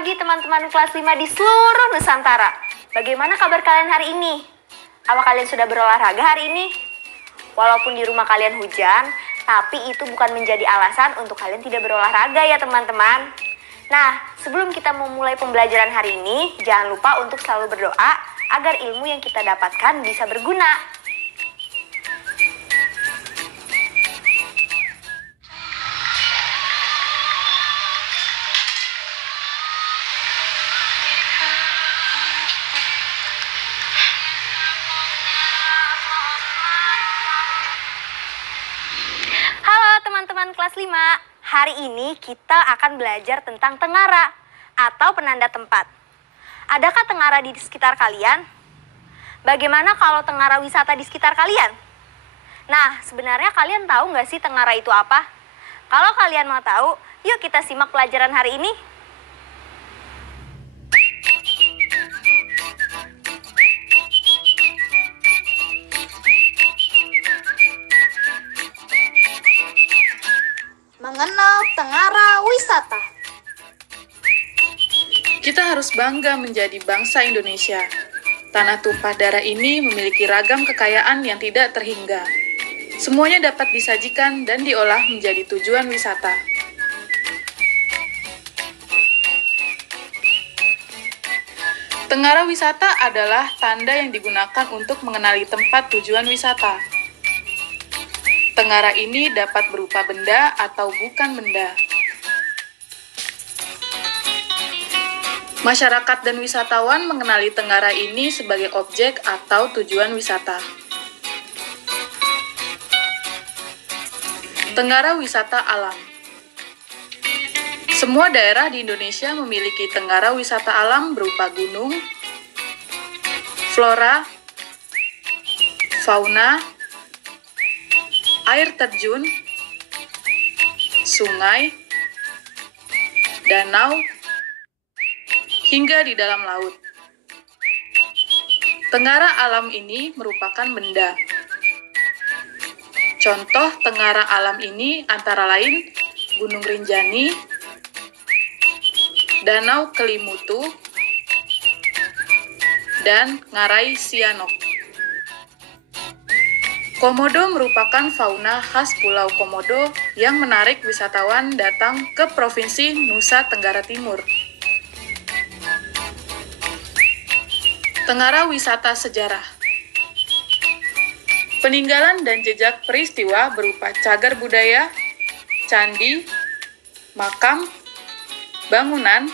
pagi teman-teman kelas 5 di seluruh Nusantara. Bagaimana kabar kalian hari ini? Apa kalian sudah berolahraga hari ini? Walaupun di rumah kalian hujan, tapi itu bukan menjadi alasan untuk kalian tidak berolahraga ya teman-teman. Nah, sebelum kita memulai pembelajaran hari ini, jangan lupa untuk selalu berdoa agar ilmu yang kita dapatkan bisa berguna. Teman-teman kelas 5, hari ini kita akan belajar tentang tengara atau penanda tempat. Adakah tengara di sekitar kalian? Bagaimana kalau tengara wisata di sekitar kalian? Nah, sebenarnya kalian tahu nggak sih tengara itu apa? Kalau kalian mau tahu, yuk kita simak pelajaran hari ini. Mengenal tengara wisata. Kita harus bangga menjadi bangsa Indonesia. Tanah tumpah darah ini memiliki ragam kekayaan yang tidak terhingga. Semuanya dapat disajikan dan diolah menjadi tujuan wisata. Tengara wisata adalah tanda yang digunakan untuk mengenali tempat tujuan wisata. Tengara ini dapat berupa benda atau bukan benda. Masyarakat dan wisatawan mengenali tengara ini sebagai objek atau tujuan wisata. Tengara wisata alam. Semua daerah di Indonesia memiliki tengara wisata alam berupa gunung, flora, fauna, air terjun, sungai, danau, hingga di dalam laut. Tengara alam ini merupakan benda. Contoh tengara alam ini antara lain Gunung Rinjani, Danau Kelimutu, dan Ngarai Sianok. Komodo merupakan fauna khas Pulau Komodo yang menarik wisatawan datang ke Provinsi Nusa Tenggara Timur. Tengara wisata sejarah. Peninggalan dan jejak peristiwa berupa cagar budaya, candi, makam, bangunan,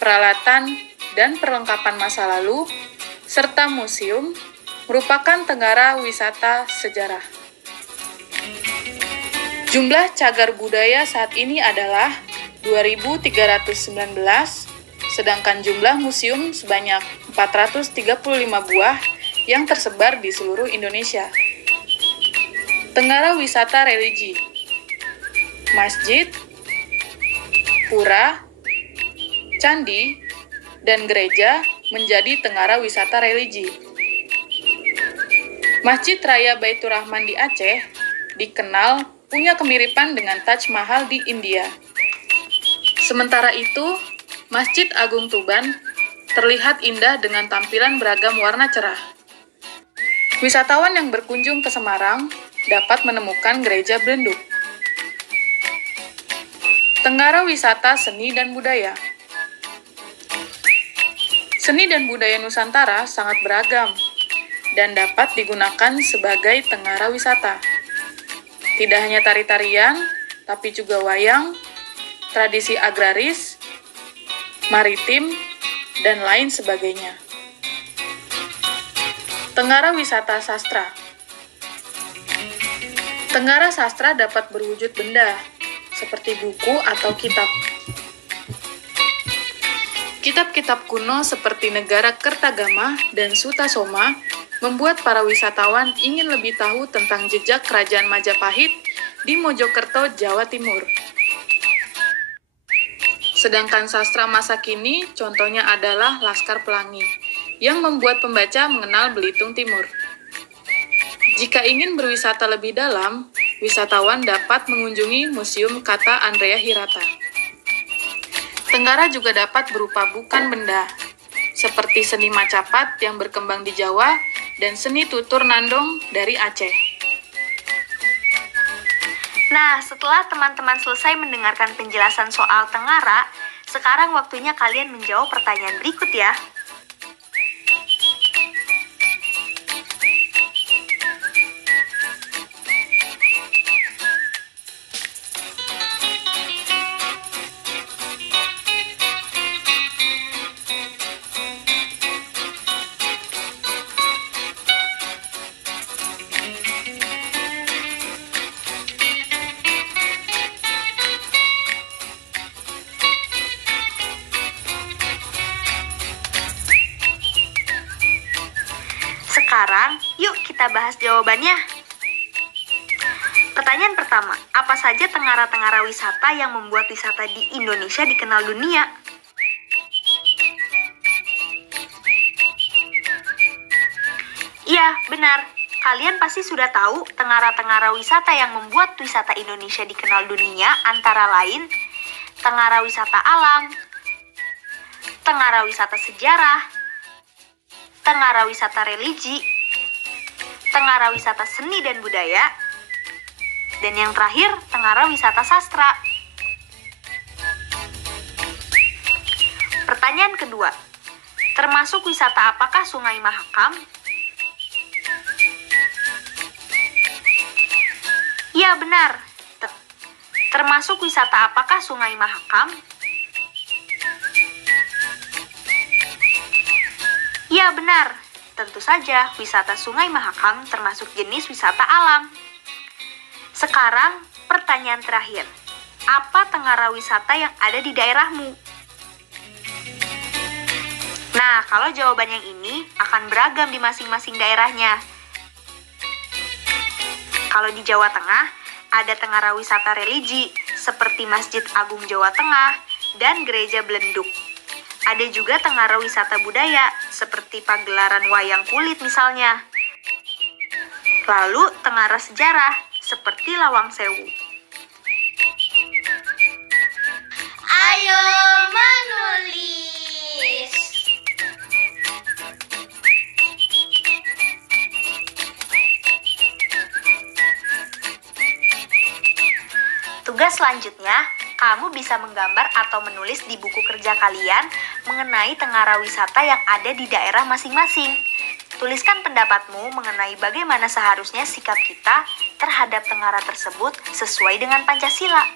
peralatan, dan perlengkapan masa lalu, serta museum, merupakan tengara wisata sejarah. Jumlah cagar budaya saat ini adalah 2.319, sedangkan jumlah museum sebanyak 435 buah yang tersebar di seluruh Indonesia. Tengara wisata religi. Masjid, pura, candi, dan gereja menjadi tengara wisata religi. Masjid Raya Baitur Rahman di Aceh dikenal punya kemiripan dengan Taj Mahal di India. Sementara itu, Masjid Agung Tuban terlihat indah dengan tampilan beragam warna cerah. Wisatawan yang berkunjung ke Semarang dapat menemukan gereja Belenduk. Tengara wisata seni dan budaya. Seni dan budaya Nusantara sangat beragam dan dapat digunakan sebagai tengara wisata. Tidak hanya tari-tarian, tapi juga wayang, tradisi agraris, maritim, dan lain sebagainya. Tengara wisata sastra. Tengara sastra dapat berwujud benda, seperti buku atau kitab. Kitab-kitab kuno seperti Negara Kertagama dan Sutasoma membuat para wisatawan ingin lebih tahu tentang jejak Kerajaan Majapahit di Mojokerto, Jawa Timur. Sedangkan sastra masa kini, contohnya adalah Laskar Pelangi, yang membuat pembaca mengenal Belitung Timur. Jika ingin berwisata lebih dalam, wisatawan dapat mengunjungi Museum Kata Andrea Hirata. Tenggara juga dapat berupa bukan benda, seperti seni Macapat yang berkembang di Jawa dan seni tutur nandong dari Aceh. Nah, setelah teman-teman selesai mendengarkan penjelasan soal Tenggara, sekarang waktunya kalian menjawab pertanyaan berikut ya. Sekarang, yuk kita bahas jawabannya. Pertanyaan pertama, apa saja tengara-tengara wisata yang membuat wisata di Indonesia dikenal dunia? Iya, benar. Kalian pasti sudah tahu tengara-tengara wisata yang membuat wisata Indonesia dikenal dunia antara lain tengara wisata alam, tengara wisata sejarah, tengara wisata religi, tengara wisata seni dan budaya, dan yang terakhir, tengara wisata sastra. Pertanyaan kedua, termasuk wisata apakah Sungai Mahakam? Ya, benar. Termasuk wisata apakah Sungai Mahakam? Ya, benar. Tentu saja, wisata Sungai Mahakam termasuk jenis wisata alam. Sekarang, pertanyaan terakhir. Apa tengara wisata yang ada di daerahmu? Nah, kalau jawaban yang ini akan beragam di masing-masing daerahnya. Kalau di Jawa Tengah, ada tengara wisata religi seperti Masjid Agung Jawa Tengah dan Gereja Belenduk. Ada juga tengara wisata budaya seperti pagelaran wayang kulit misalnya. Lalu tengara sejarah seperti Lawang Sewu. Ayo menulis. Tugas selanjutnya, kamu bisa menggambar atau menulis di buku kerja kalian mengenai tengara wisata yang ada di daerah masing-masing. Tuliskan pendapatmu mengenai bagaimana seharusnya sikap kita terhadap tengara tersebut sesuai dengan Pancasila.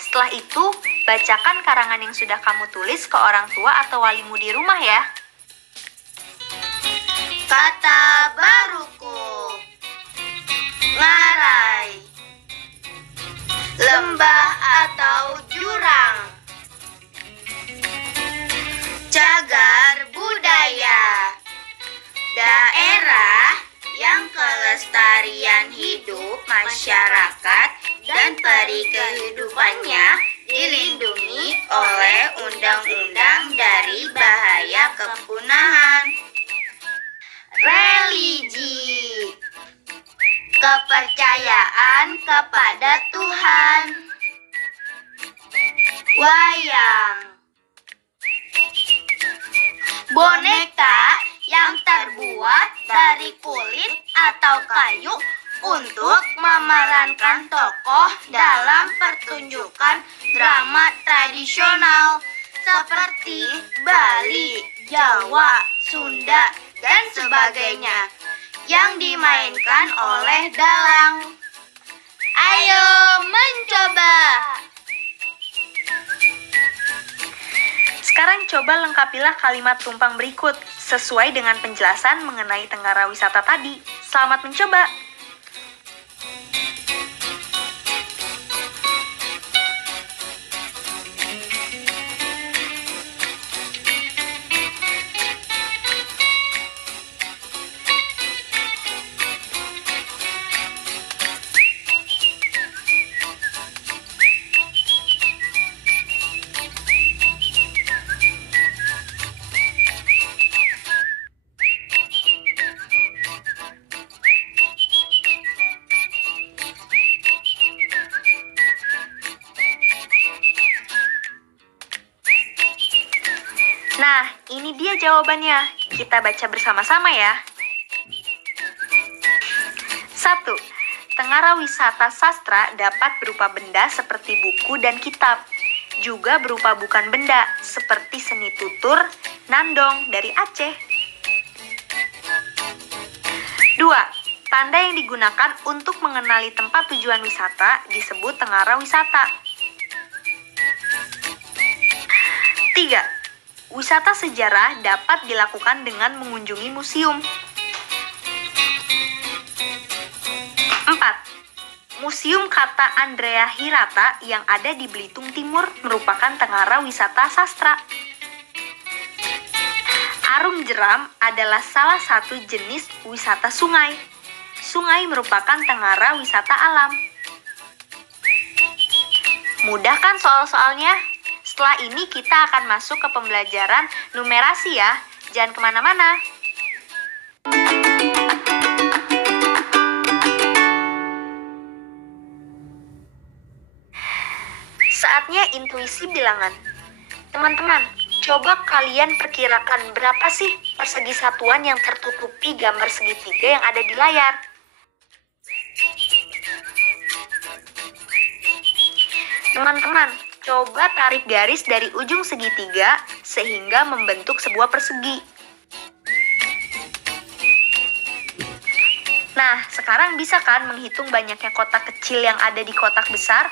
Setelah itu, bacakan karangan yang sudah kamu tulis ke orang tua atau walimu di rumah ya. Kata baruku. Ngarai. Lembah atau jurang. Cagar budaya. Daerah yang kelestarian hidup masyarakat dan peri kehidupannya dilindungi oleh undang-undang dari bahaya kepunahan. Religi, kepercayaan kepada Tuhan. Wayang, boneka yang terbuat dari kulit atau kayu untuk memerankan tokoh dalam pertunjukan drama tradisional seperti Bali, Jawa, Sunda, dan sebagainya yang dimainkan oleh dalang. Ayo mencoba. Sekarang coba lengkapilah kalimat tumpang berikut sesuai dengan penjelasan mengenai tengara wisata tadi. Selamat mencoba! jawabannya? Kita baca bersama-sama ya. 1. Tengara wisata sastra dapat berupa benda seperti buku dan kitab. Juga berupa bukan benda seperti seni tutur, nandong dari Aceh. 2. Tanda yang digunakan untuk mengenali tempat tujuan wisata disebut tengara wisata. 3. Wisata sejarah dapat dilakukan dengan mengunjungi museum. 4. Museum Kata Andrea Hirata yang ada di Belitung Timur merupakan tengara wisata sastra. Arung jeram adalah salah satu jenis wisata sungai. Sungai merupakan tengara wisata alam. Mudah kan soal-soalnya? Setelah ini kita akan masuk ke pembelajaran numerasi ya. Jangan kemana-mana. Saatnya intuisi bilangan. Teman-teman, coba kalian perkirakan berapa sih persegi satuan yang tertutupi gambar segitiga yang ada di layar? Teman-teman, coba tarik garis dari ujung segitiga sehingga membentuk sebuah persegi. Nah, sekarang bisa kan menghitung banyaknya kotak kecil yang ada di kotak besar?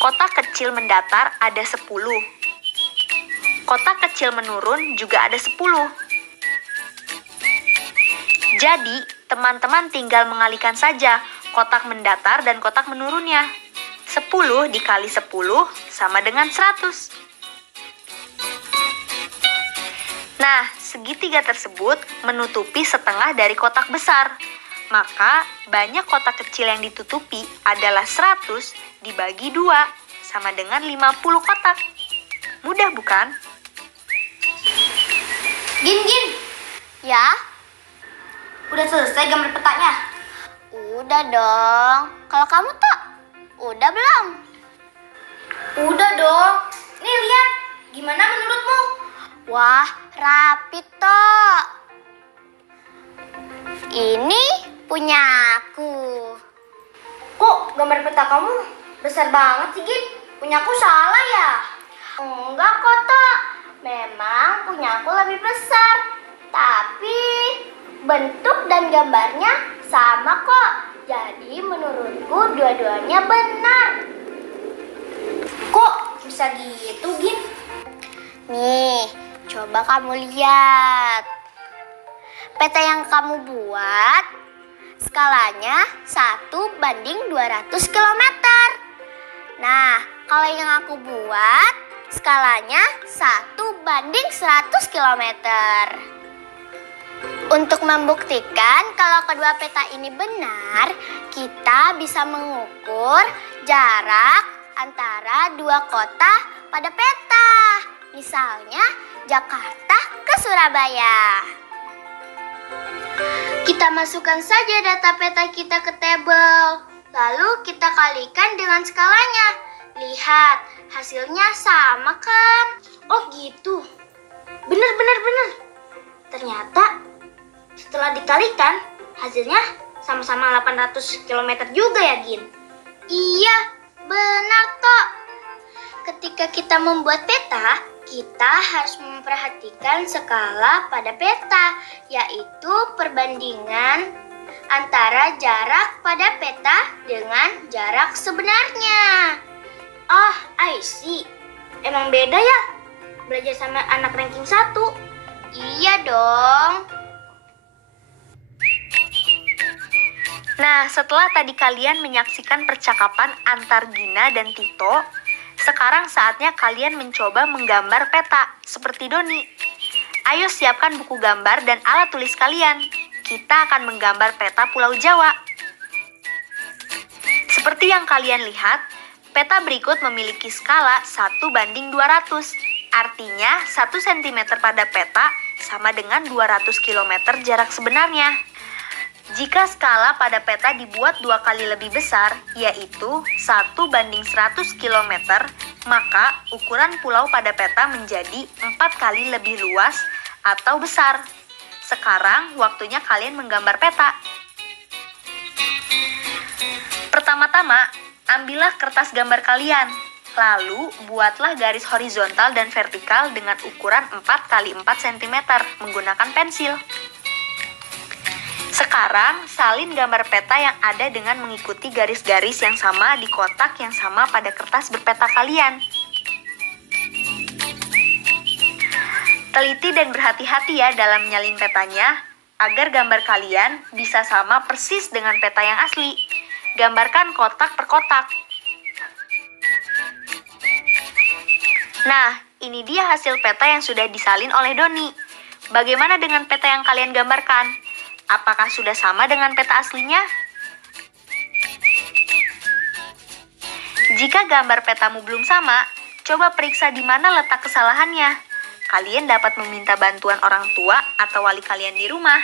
Kotak kecil mendatar ada 10. Kotak kecil menurun juga ada 10. Jadi, teman-teman tinggal mengalihkan saja kotak mendatar dan kotak menurunnya. 10 dikali 10 sama dengan 100. Nah, segitiga tersebut menutupi setengah dari kotak besar. Maka, banyak kotak kecil yang ditutupi adalah 100 dibagi 2, sama dengan 50 kotak. Mudah bukan? Gin. Ya? Udah selesai gambar petanya? Udah dong. Kalau kamu tak? Udah belum? Udah dong. Nih lihat, gimana menurutmu? Wah, rapi toh. Ini punya aku. Kok gambar peta kamu besar banget sih, Gin? Punyaku salah ya? Enggak kok, Tok. Memang punyaku lebih besar. Tapi bentuk dan gambarnya sama kok. Jadi menurutku dua-duanya benar. Kok bisa gitu, Gin? Nih, coba kamu lihat. Peta yang kamu buat skalanya 1:200 km. Nah, kalau yang aku buat skalanya 1:100 km. Untuk membuktikan kalau kedua peta ini benar, kita bisa mengukur jarak antara dua kota pada peta. Misalnya Jakarta ke Surabaya. Kita masukkan saja data peta kita ke tabel. Lalu kita kalikan dengan skalanya. Lihat, hasilnya sama kan? Oh gitu. Benar. Ternyata setelah dikalikan, hasilnya sama-sama 800 km juga ya, Gin? Iya, benar toh. Ketika kita membuat peta, kita harus memperhatikan skala pada peta, yaitu perbandingan antara jarak pada peta dengan jarak sebenarnya. Oh, I see. Emang beda ya belajar sama anak ranking 1? Iya dong. Nah, setelah tadi kalian menyaksikan percakapan antar Gina dan Tito, sekarang saatnya kalian mencoba menggambar peta seperti Doni. Ayo siapkan buku gambar dan alat tulis kalian. Kita akan menggambar peta Pulau Jawa. Seperti yang kalian lihat, peta berikut memiliki skala 1:200. Artinya 1 cm pada peta sama dengan 200 km jarak sebenarnya. Jika skala pada peta dibuat 2 kali lebih besar, yaitu 1:100 km, maka ukuran pulau pada peta menjadi 4 kali lebih luas atau besar. Sekarang waktunya kalian menggambar peta. Pertama-tama, ambillah kertas gambar kalian. Lalu, buatlah garis horizontal dan vertikal dengan ukuran 4 x 4 cm menggunakan pensil. Sekarang, salin gambar peta yang ada dengan mengikuti garis-garis yang sama di kotak yang sama pada kertas berpeta kalian. Teliti dan berhati-hati ya dalam menyalin petanya, agar gambar kalian bisa sama persis dengan peta yang asli. Gambarkan kotak per kotak. Nah, ini dia hasil peta yang sudah disalin oleh Doni. Bagaimana dengan peta yang kalian gambarkan? Apakah sudah sama dengan peta aslinya? Jika gambar petamu belum sama, coba periksa di mana letak kesalahannya. Kalian dapat meminta bantuan orang tua atau wali kalian di rumah.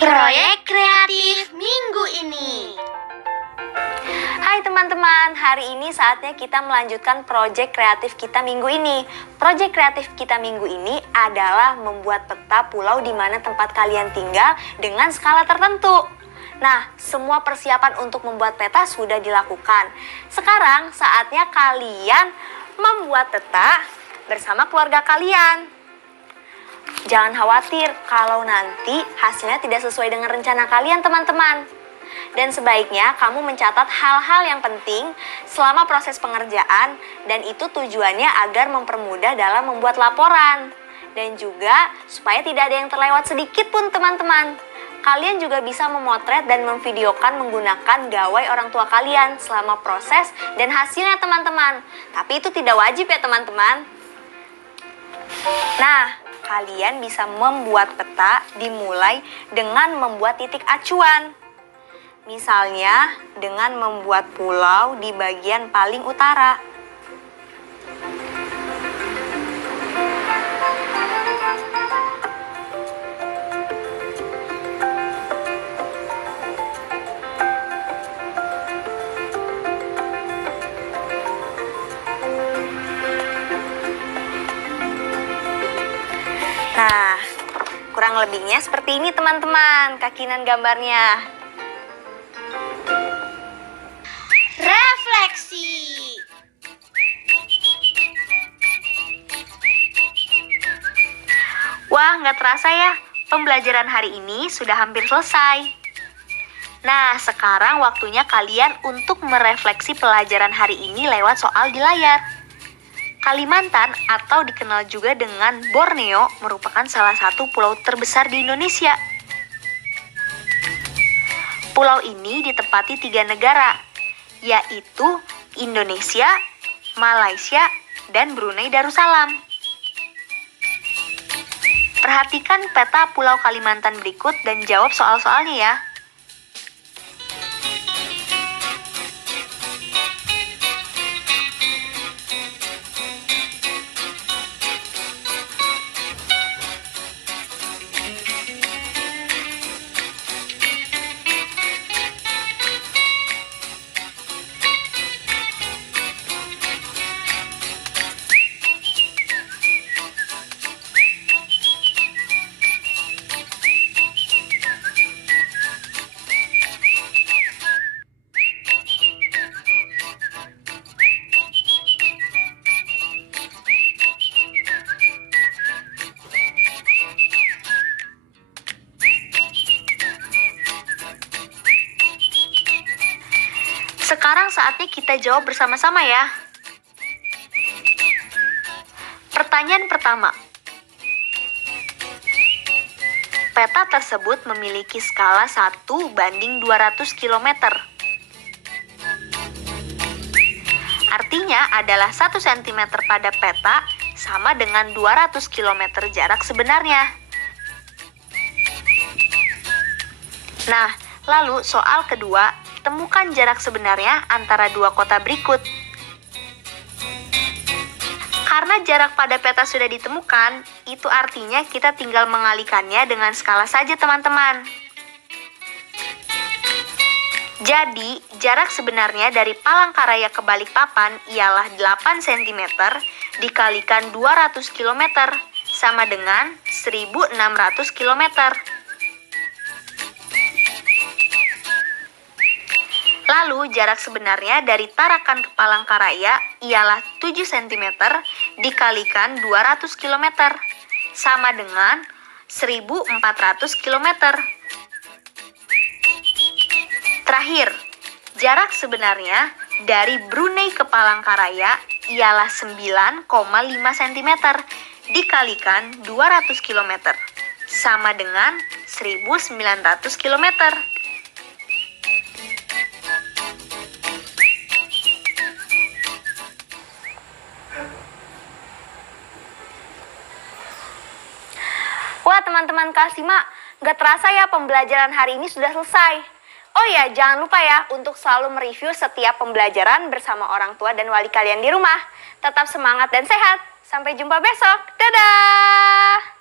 Proyek kreatif minggu ini. Hai teman-teman, hari ini saatnya kita melanjutkan proyek kreatif kita minggu ini. Proyek kreatif kita minggu ini adalah membuat peta pulau di mana tempat kalian tinggal dengan skala tertentu. Nah, semua persiapan untuk membuat peta sudah dilakukan. Sekarang saatnya kalian membuat peta bersama keluarga kalian. Jangan khawatir kalau nanti hasilnya tidak sesuai dengan rencana kalian, teman-teman. Dan sebaiknya kamu mencatat hal-hal yang penting selama proses pengerjaan, dan itu tujuannya agar mempermudah dalam membuat laporan. Dan juga supaya tidak ada yang terlewat sedikit pun, teman-teman. Kalian juga bisa memotret dan memvideokan menggunakan gawai orang tua kalian selama proses dan hasilnya, teman-teman. Tapi itu tidak wajib ya, teman-teman. Nah, kalian bisa membuat peta dimulai dengan membuat titik acuan. Misalnya, dengan membuat pulau di bagian paling utara. Nah, kurang lebihnya seperti ini, teman-teman, kakinan gambarnya. Refleksi. Wah, nggak terasa ya, pembelajaran hari ini sudah hampir selesai. Nah, sekarang waktunya kalian untuk merefleksi pelajaran hari ini lewat soal di layar. Kalimantan atau dikenal juga dengan Borneo merupakan salah satu pulau terbesar di Indonesia. Pulau ini ditempati 3 negara, yaitu Indonesia, Malaysia, dan Brunei Darussalam. Perhatikan peta Pulau Kalimantan berikut dan jawab soal-soalnya ya. Sekarang saatnya kita jawab bersama-sama ya. Pertanyaan pertama. Peta tersebut memiliki skala 1:200 km. Artinya adalah 1 cm pada peta sama dengan 200 km jarak sebenarnya. Nah, lalu soal kedua, temukan jarak sebenarnya antara dua kota berikut. Karena jarak pada peta sudah ditemukan, itu artinya kita tinggal mengalikannya dengan skala saja, teman-teman. Jadi, jarak sebenarnya dari Palangkaraya ke Balikpapan ialah 8 cm dikalikan 200 km, sama dengan 1.600 km. Lalu, jarak sebenarnya dari Tarakan ke Palangkaraya ialah 7 cm dikalikan 200 km, sama dengan 1.400 km. Terakhir, jarak sebenarnya dari Brunei ke Palangkaraya ialah 9,5 cm dikalikan 200 km, sama dengan 1.900 km. Wah, teman-teman kelas 5, nggak terasa ya pembelajaran hari ini sudah selesai. Oh ya, jangan lupa ya untuk selalu mereview setiap pembelajaran bersama orang tua dan wali kalian di rumah. Tetap semangat dan sehat. Sampai jumpa besok. Dadah!